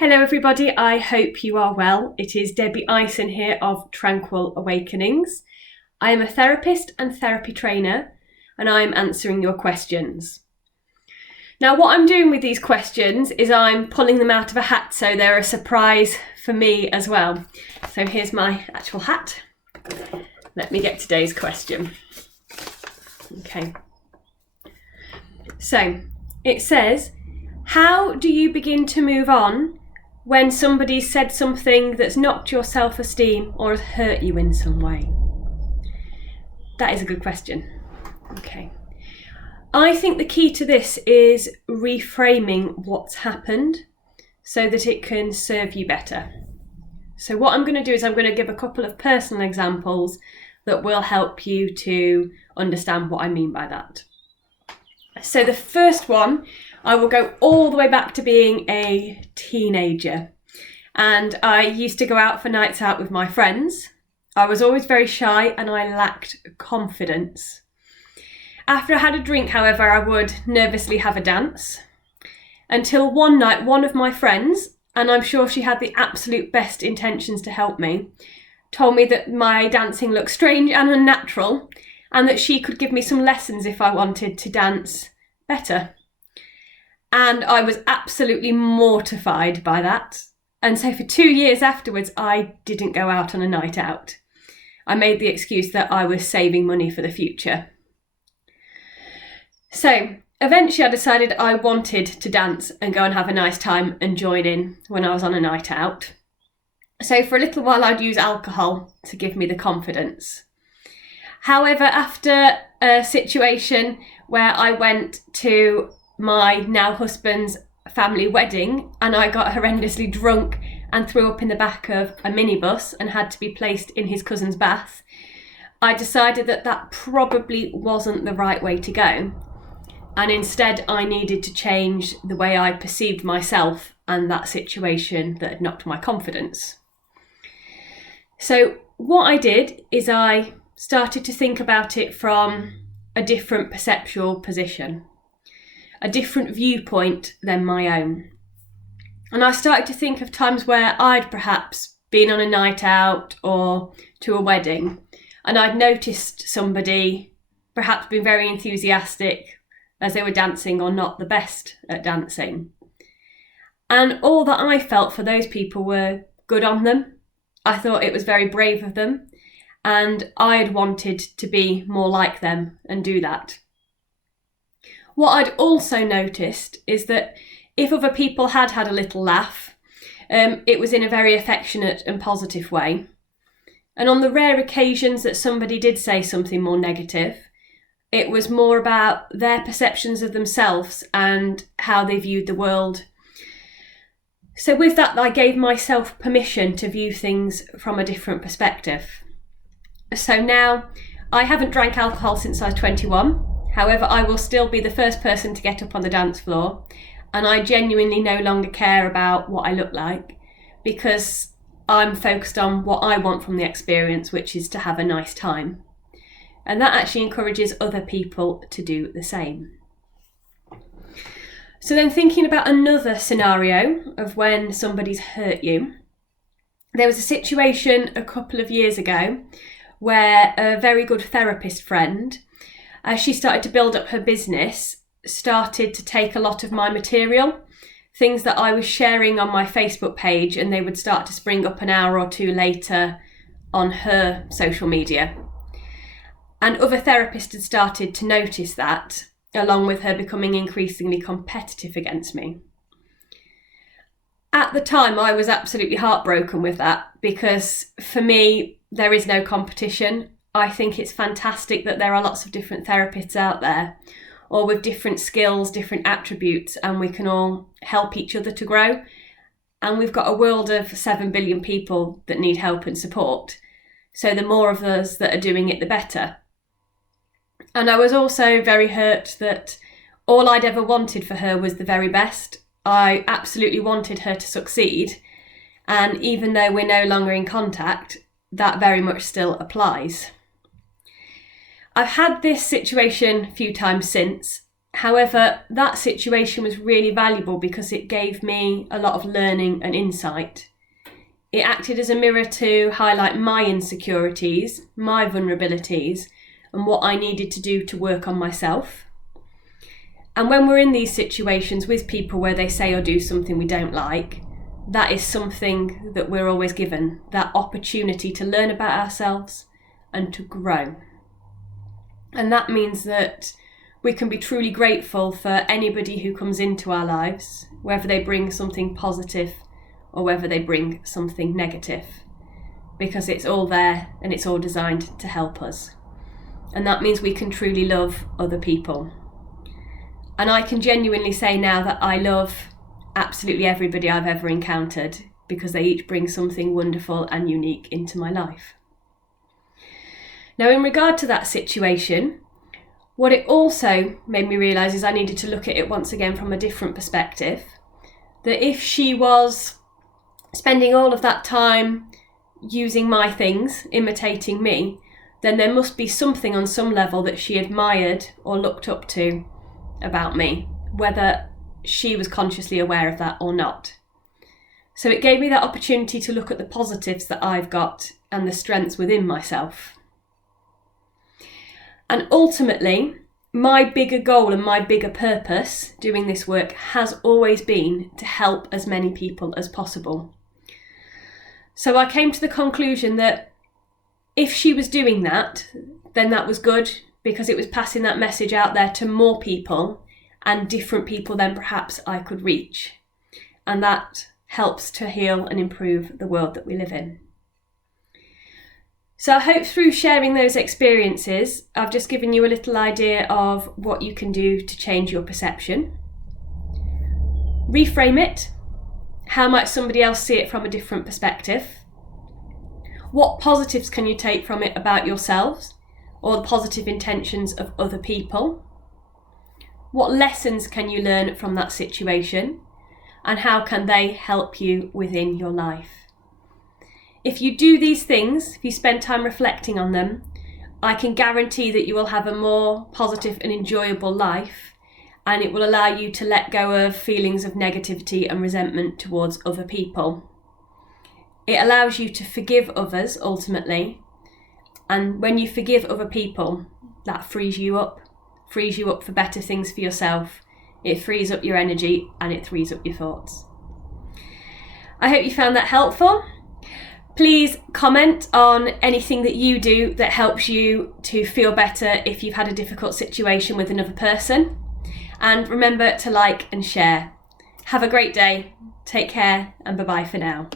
Hello everybody, I hope you are well. It is Debbie Ison here of Tranquil Awakenings. I am a therapist and therapy trainer and I am answering your questions. Now what I'm doing with these questions is I'm pulling them out of a hat, so they're a surprise for me as well. So here's my actual hat. Let me get today's question. Okay. So it says, how do you begin to move on when somebody said something that's knocked your self-esteem or has hurt you in some way? That is a good question. Okay. I think the key to this is reframing what's happened so that it can serve you better. So what I'm going to do is I'm going to give a couple of personal examples that will help you to understand what I mean by that. So the first one, I will go all the way back to being a teenager. And I used to go out for nights out with my friends. I was always very shy and I lacked confidence. After I had a drink, however, I would nervously have a dance. Until one night, one of my friends, and I'm sure she had the absolute best intentions to help me, told me that my dancing looked strange and unnatural and that she could give me some lessons if I wanted to dance better. And I was absolutely mortified by that. And so for 2 years afterwards, I didn't go out on a night out. I made the excuse that I was saving money for the future. So eventually I decided I wanted to dance and go and have a nice time and join in when I was on a night out. So for a little while I'd use alcohol to give me the confidence. However, after a situation where I went to my now husband's family wedding and I got horrendously drunk and threw up in the back of a minibus and had to be placed in his cousin's bath, I decided that that probably wasn't the right way to go. And instead I needed to change the way I perceived myself and that situation that had knocked my confidence. So what I did is I started to think about it from a different perceptual position, a different viewpoint than my own. And I started to think of times where I'd perhaps been on a night out or to a wedding and I'd noticed somebody perhaps being very enthusiastic as they were dancing or not the best at dancing. And all that I felt for those people were good on them. I thought it was very brave of them and I had wanted to be more like them and do that. What I'd also noticed is that if other people had had a little laugh, it was in a very affectionate and positive way. And on the rare occasions that somebody did say something more negative, it was more about their perceptions of themselves and how they viewed the world. So with that, I gave myself permission to view things from a different perspective. So now, I haven't drank alcohol since I was 21. However, I will still be the first person to get up on the dance floor, and I genuinely no longer care about what I look like because I'm focused on what I want from the experience, which is to have a nice time. And that actually encourages other people to do the same. So then thinking about another scenario of when somebody's hurt you, there was a situation a couple of years ago where a very good therapist friend, as she started to build up her business, started to take a lot of my material, things that I was sharing on my Facebook page, and they would start to spring up an hour or two later on her social media. And other therapists had started to notice that, along with her becoming increasingly competitive against me. At the time, I was absolutely heartbroken with that because for me, there is no competition. I think it's fantastic that there are lots of different therapists out there, or with different skills, different attributes, and we can all help each other to grow. And we've got a world of 7 billion people that need help and support. So the more of us that are doing it, the better. And I was also very hurt that all I'd ever wanted for her was the very best. I absolutely wanted her to succeed. And even though we're no longer in contact, that very much still applies. I've had this situation a few times since, However, that situation was really valuable because it gave me a lot of learning and insight. It acted as a mirror to highlight my insecurities, my vulnerabilities, and what I needed to do to work on myself. And when we're in these situations with people where they say or do something we don't like, that is something that we're always given, that opportunity to learn about ourselves and to grow. And that means that we can be truly grateful for anybody who comes into our lives, whether they bring something positive or whether they bring something negative, because it's all there and it's all designed to help us. And that means we can truly love other people. And I can genuinely say now that I love absolutely everybody I've ever encountered, because they each bring something wonderful and unique into my life. Now, in regard to that situation, what it also made me realise is I needed to look at it once again from a different perspective. That if she was spending all of that time using my things, imitating me, then there must be something on some level that she admired or looked up to about me, whether she was consciously aware of that or not. So it gave me that opportunity to look at the positives that I've got and the strengths within myself. And ultimately, my bigger goal and my bigger purpose doing this work has always been to help as many people as possible. So I came to the conclusion that if she was doing that, then that was good, because it was passing that message out there to more people and different people than perhaps I could reach. And that helps to heal and improve the world that we live in. So I hope through sharing those experiences, I've just given you a little idea of what you can do to change your perception. Reframe it. How might somebody else see it from a different perspective? What positives can you take from it about yourselves or the positive intentions of other people? What lessons can you learn from that situation? And how can they help you within your life? If you do these things, if you spend time reflecting on them, I can guarantee that you will have a more positive and enjoyable life, and it will allow you to let go of feelings of negativity and resentment towards other people. It allows you to forgive others ultimately, and when you forgive other people, that frees you up for better things for yourself. It frees up your energy and it frees up your thoughts. I hope you found that helpful. Please comment on anything that you do that helps you to feel better if you've had a difficult situation with another person. And remember to like and share. Have a great day. Take care and bye-bye for now.